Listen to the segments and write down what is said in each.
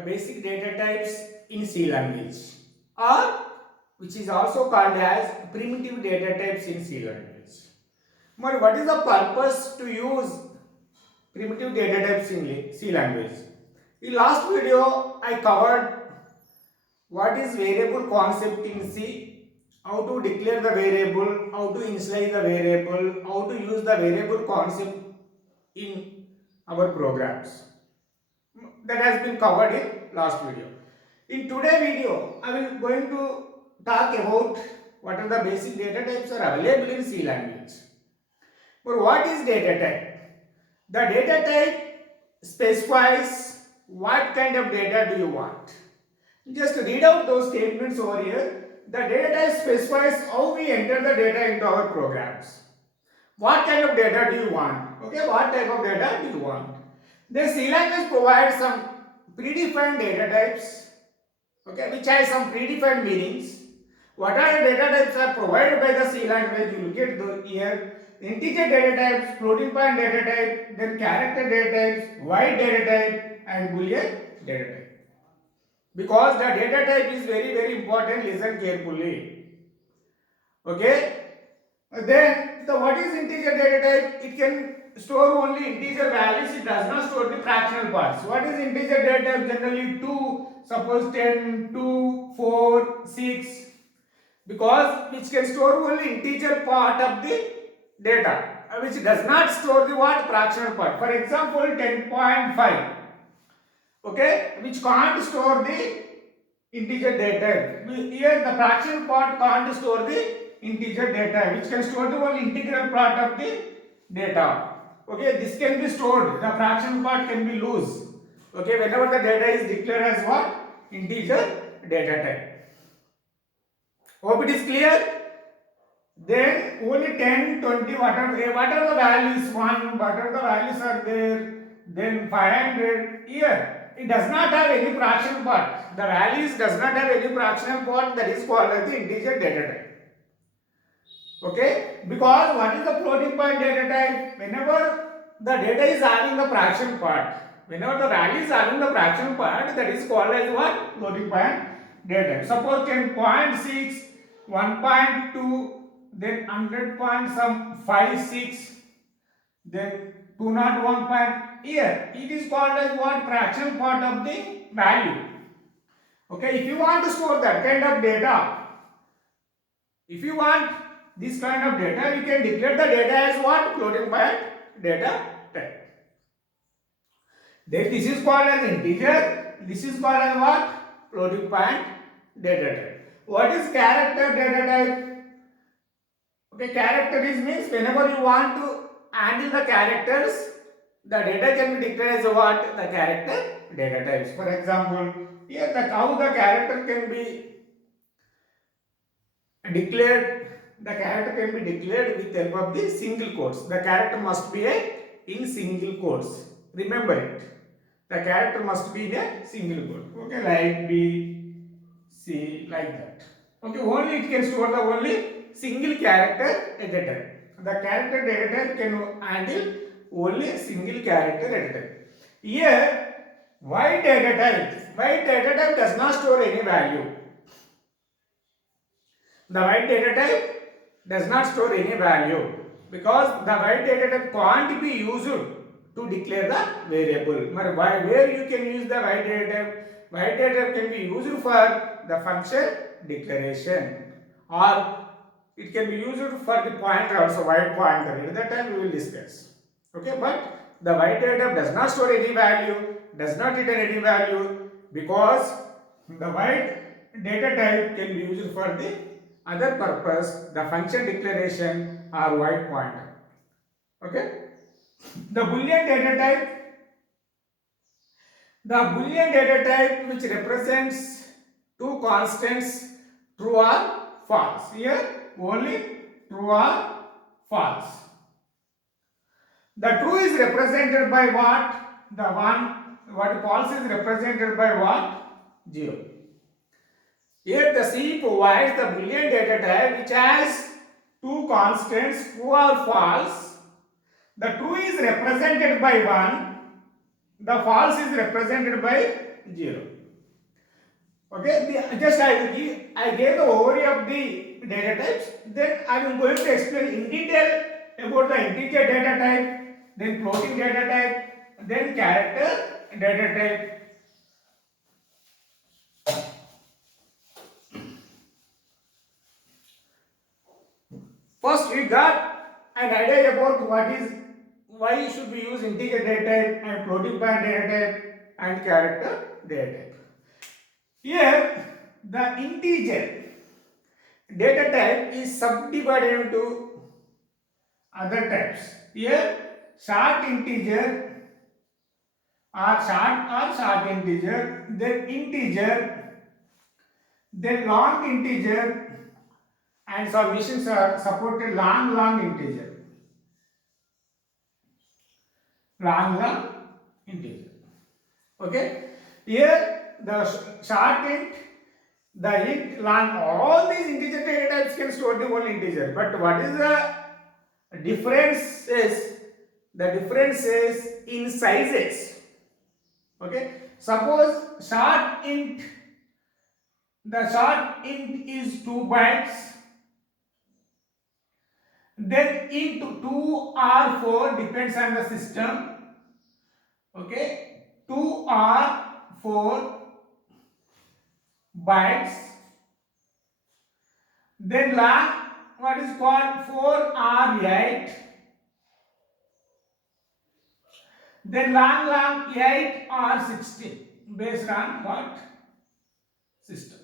basic data types in C language, or which is also called as primitive data types in C language. But what is the purpose to use primitive data types in C language? In last video I covered what is variable concept in C, how to declare the variable, how to initialize the variable, how to use the variable concept in our programs. That has been covered in last video. In today's video, I will going to talk about what are the basic data types are available in C language. But what is data type? The data type specifies what kind of data do you want. Just read out those statements over here. The data type specifies how we enter the data into our programs. What kind of data do you want? Okay, what type of data do you want? The C language provides some predefined data types, okay, which has some predefined meanings. What are the data types are provided by the C language? You look at the here. Integer data types, floating point data type, then character data types, wide data type, and boolean data type. Because the data type is very important, listen carefully. Okay. Then the what is integer data type? It can store only integer values. It does not store the fractional parts. What is integer data type? Generally 2, suppose 10, 2, 4, 6. Because which can store only integer part of the data, which does not store the what fractional part. For example, 10.5. Okay, which can't store the integer data. Here the fraction part can't store the integer data, which can store the one integral part of the data. Okay, this can be stored. The fraction part can be loose. Okay, whenever the data is declared as what? Integer data type. Hope it is clear. Then only 10, 20, what are the values? 1, what are the values are there? Then 500 here. It does not have any fractional part. The values does not have any fractional part, that is called as the integer data type. Okay? Because what is the floating point data type? Whenever the data is having the fraction part, whenever the value is having the fraction part, that is called as what? Floating point data type. Suppose 10.6, 1.2, then 100.56, then 201 point here. It is called as what? Fraction part of the value. Okay, if you want to store that kind of data, if you want this kind of data, you can declare the data as what? Floating point data type. Then this is called as integer. This is called as what? Floating point data type. What is character data type? Okay, character is means whenever you want to handle the characters, the data can be declared as what? The character data types. For example, here how the character can be declared, the character can be declared with help of the single quotes. The character must be in single quotes. Remember it. The character must be in a single quote. Okay, like B, C, like that. Okay, only it can store the only single character at a time. The character data type can handle only single character at a time. Here, wide data type. Wide data type does not store any value. The wide data type does not store any value because the wide data type can't be used to declare the variable. Where you can use the wide data type? Wide data type can be used for the function declaration, or it can be used for the pointer also, wide pointer. At that time we will discuss. Okay, but the wide data type does not store any value, does not return any value, because the wide data type can be used for the other purpose, the function declaration or wide pointer. Okay. The Boolean data type, the Boolean data type which represents two constants, true or false. Here only true or false. The true is represented by what? The one. What false is represented by what? 0. Here the C provides the Boolean data type which has two constants, true or false. The true is represented by 1. the false is represented by 0. Okay, I gave the overview of the data types. Then I am going to explain in detail about the integer data type, then floating data type, then character data type. First, we got an idea about why should we use integer data type and floating point data type and character data type. Here, the integer data type is subdivided into other types. Here, short integer short integer, then integer, then long integer, and some machines are supported long integer. Long integer. Okay. Here the short int, the int, long, all these integer data types can store the one integer. But what is the difference is, the difference is in sizes. Okay. Suppose short int, the short int is 2 bytes. Then int 2 or 4 depends on the system. Okay, 2 or 4 bytes. Then long, what is called 4 or 8. Then long 8 or 16 based on what system.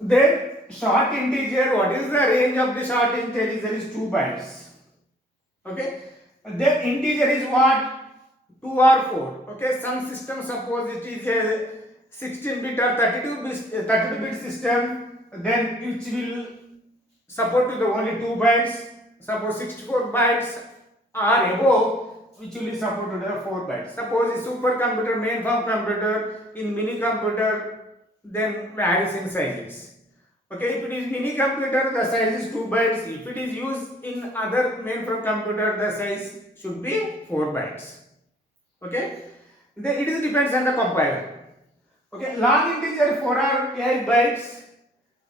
Then short integer, what is the range of the short integer? Is 2 bytes. Okay. Then integer is what? 2 or 4. Okay. Some system, suppose it is a 16-bit or 32-bit system, then it will support to the only 2 bytes. Suppose 64 bytes or above, which will be supported to the 4 bytes. Suppose a supercomputer, mainframe computer, in mini computer, then varies in sizes. Okay, if it is mini computer, the size is 2 bytes. If it is used in other mainframe computer, the size should be 4 bytes. Okay, then it is depends on the compiler. Okay, long integer 4 or 8 bytes,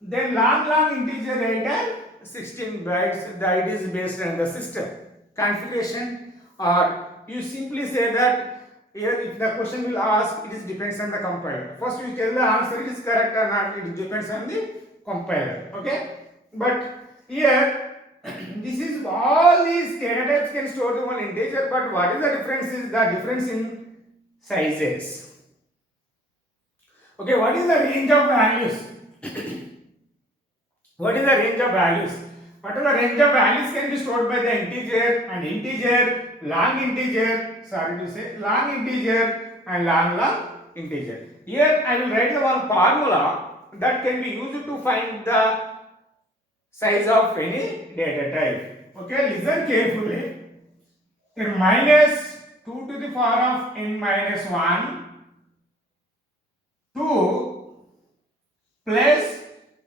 then long integer 8 or 16 bytes. That is based on the system configuration, or you simply say that here if the question will ask, it is depends on the compiler. First we tell the answer is correct or not, it depends on the compiler. Okay, but here this is all these data types can store to one integer, but what is the difference is the difference in sizes. Okay, what is the range of values? What is the range of values? What are the range of values can be stored by the integer and integer, long integer, long integer and long integer. Here I will write the one formula that can be used to find the size of any data type. Okay, listen carefully. Then minus 2 to the power of n minus 1 to plus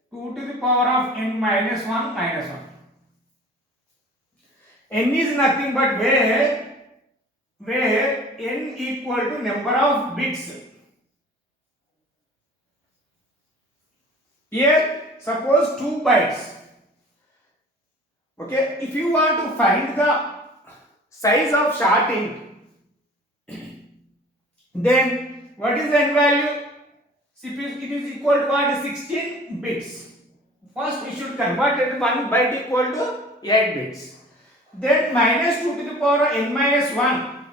2 to the power of n minus 1 minus 1. N is nothing but where n equal to number of bits. Here suppose 2 bytes. Okay, if you want to find the size of short int, then what is the n value? It is equal to what? 16 bits. First we should convert it, 1 byte equal to 8 bits. Then minus 2 to the power of n minus 1.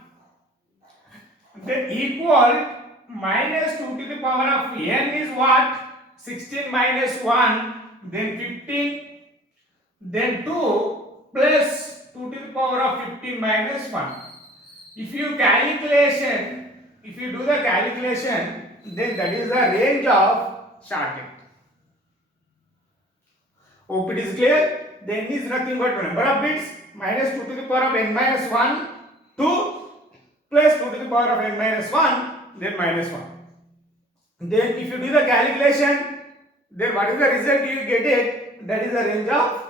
Then equal minus 2 to the power of n is what? 16 minus 1, then 15, then 2 plus 2 to the power of 15 minus 1. If you do the calculation, then that is the range of short int. Hope it is clear. Then is nothing but number of bits minus 2 to the power of n minus 1 to plus 2 to the power of n minus 1, then minus 1. Then if you do the calculation, then what is the result you get it? That is the range of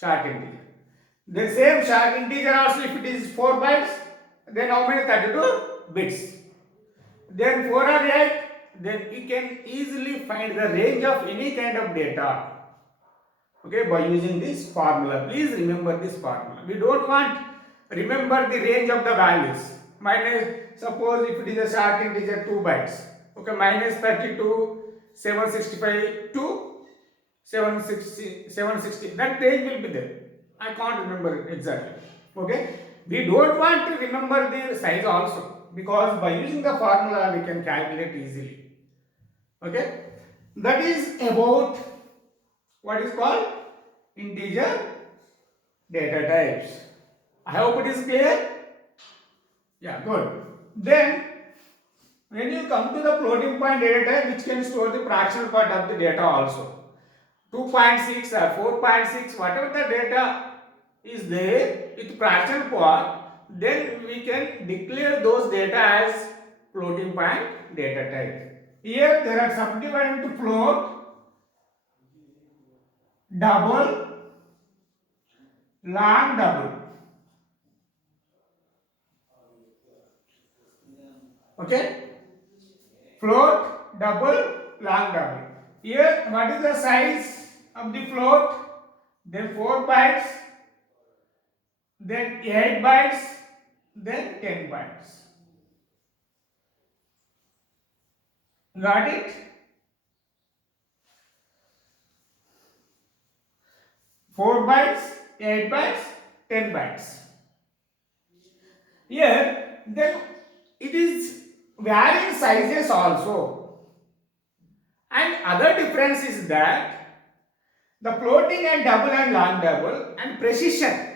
short integer. The same short integer also, if it is 4 bytes, then how many? 32 bits. Then 4 or 8, then you can easily find the range of any kind of data. Okay, by using this formula. Please remember this formula. We don't want remember the range of the values. Minus, suppose if it is a short integer 2 bytes. Okay, minus 32, 765 to 760. That range will be there. I can't remember it exactly. Okay, we don't want to remember the size also, because by using the formula we can calculate easily. Okay, that is about what is called integer data types. I hope it is clear. Yeah, good. Then when you come to the floating point data type, which can store the fractional part of the data also, 2.6 or 4.6, whatever the data is there with fractional part, then we can declare those data as floating point data type. Here there are subdivided into float, double, long double. Okay, float, double, long double. Here what is the size of the float? Then 4 bytes, then 8 bytes, then 10 bytes. Got it? 4 bytes, 8 bytes, 10 bytes. Here, then it is varying sizes also. And other difference is that the floating and double and long double and precision.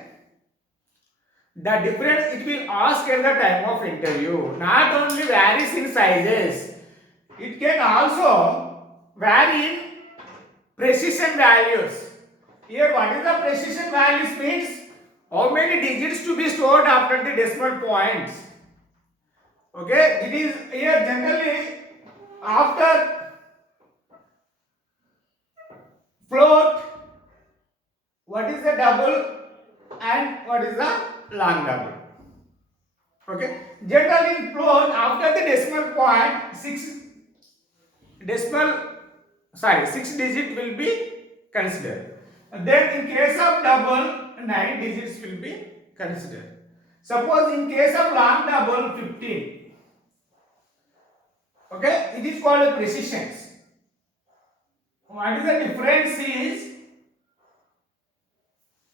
The difference it will ask at the time of interview. Not only varies in sizes, it can also vary in precision values. Here what is the precision values means? How many digits to be stored after the decimal points. Okay, it is here generally after float, what is the double and what is the long double. Okay, generally in float after the decimal point 6 digit will be considered. Then in case of double 9 digits will be considered. Suppose in case of long double 15. Okay, it is called precisions. What is the difference is,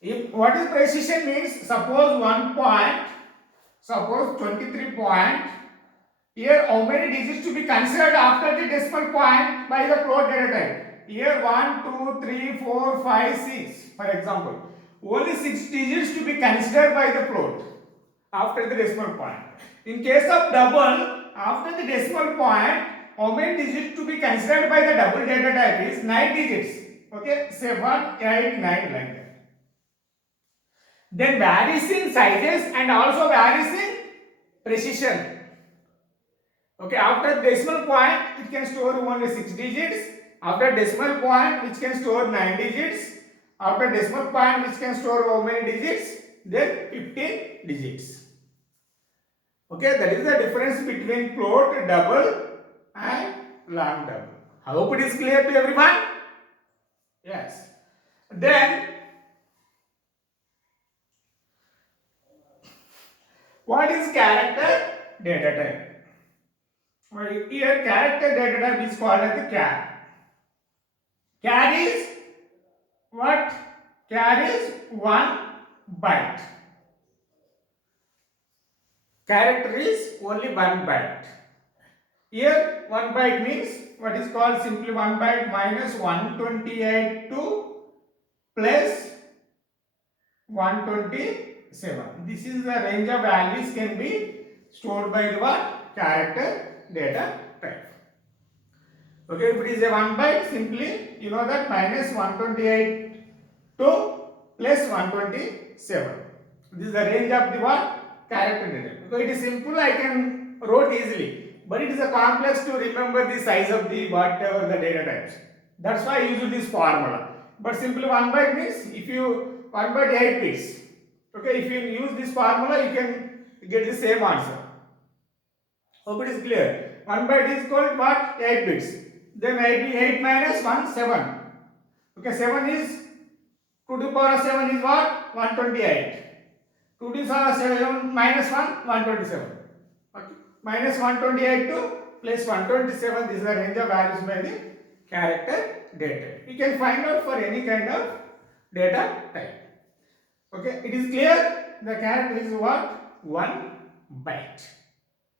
if what is precision means, suppose 1 point, suppose 23 point, here how many digits to be considered after the decimal point by the float data type? Here 1, 2, 3, 4, 5, 6 for example. Only 6 digits to be considered by the float after the decimal point. In case of double, after the decimal point, how many digits to be considered by the double data type is 9 digits. Okay, 7, 8, 9 like that. Then varies in sizes and also varies in precision. Okay, after decimal point, it can store only 6 digits. After decimal point, which can store 9 digits. After decimal point, which can store how many digits? Then 15 digits. Okay, that is the difference between float, double and long double. I hope it is clear to everyone. Yes. Then, what is character data type? Well, here character data type is called as the char. Char is what? Char is 1 byte. Character is only 1 byte. Here 1 byte means what is called simply 1 byte minus 128 plus 127. This is the range of values can be stored by the what? Character data type. Okay, if it is a 1 byte, simply you know that minus 128 plus 127. This is the range of the what? Character data. So it is simple, I can wrote easily, but it is a complex to remember the size of the whatever the data types. That's why I use this formula. But simply 1 byte means if you 1 byte 8 bits. Okay, if you use this formula, you can get the same answer. Hope it is clear. 1 byte is equal to what? 8 bits. Then 8 minus 1, 7. Okay, 7 is 2 to the power of 7 is what? 128. 2 to the power of 7 minus 1, 127. Okay. Minus 128 to plus 127. This is the range of values by the character data. You can find out for any kind of data type. Okay, it is clear. The character is what? 1 byte.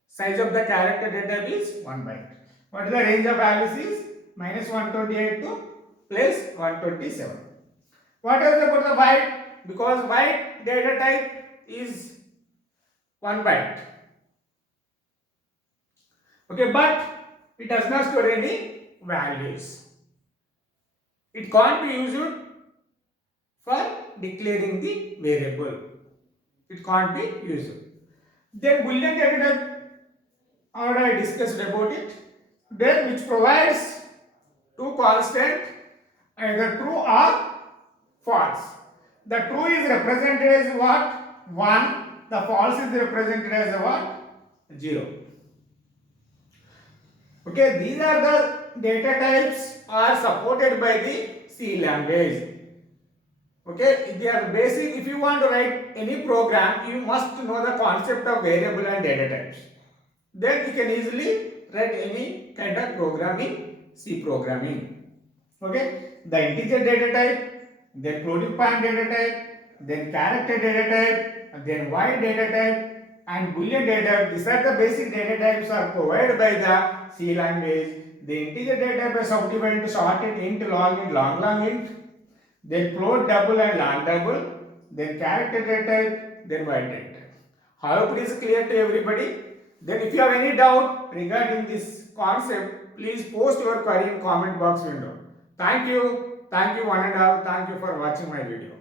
Size of the character data is 1 byte. What is the range of values is minus 128 to plus 127. What else about the byte? Because byte data type is 1 byte. Okay, but it does not store any values. It can't be used for declaring the variable. It can't be used. Then Boolean data type, already I discussed about it. Then which provides two constant, either true or false. The true is represented as what? 1. The false is represented as what? 0. Okay, these are the data types are supported by the C language. Okay, they are basic. If you want to write any program, you must know the concept of variable and data types. Then you can easily write any kind of programming, C programming. Okay, the integer data type, then floating point data type, then character data type, then void data type, and boolean data type. These are the basic data types are provided by the C language. The integer data type is subdivided into shorted int, long int, then float double and long double, then character data type, then void data type. I hope it is clear to everybody. Then if you have any doubt regarding this concept, please post your query in comment box window. Thank you one and all. Thank you for watching my video.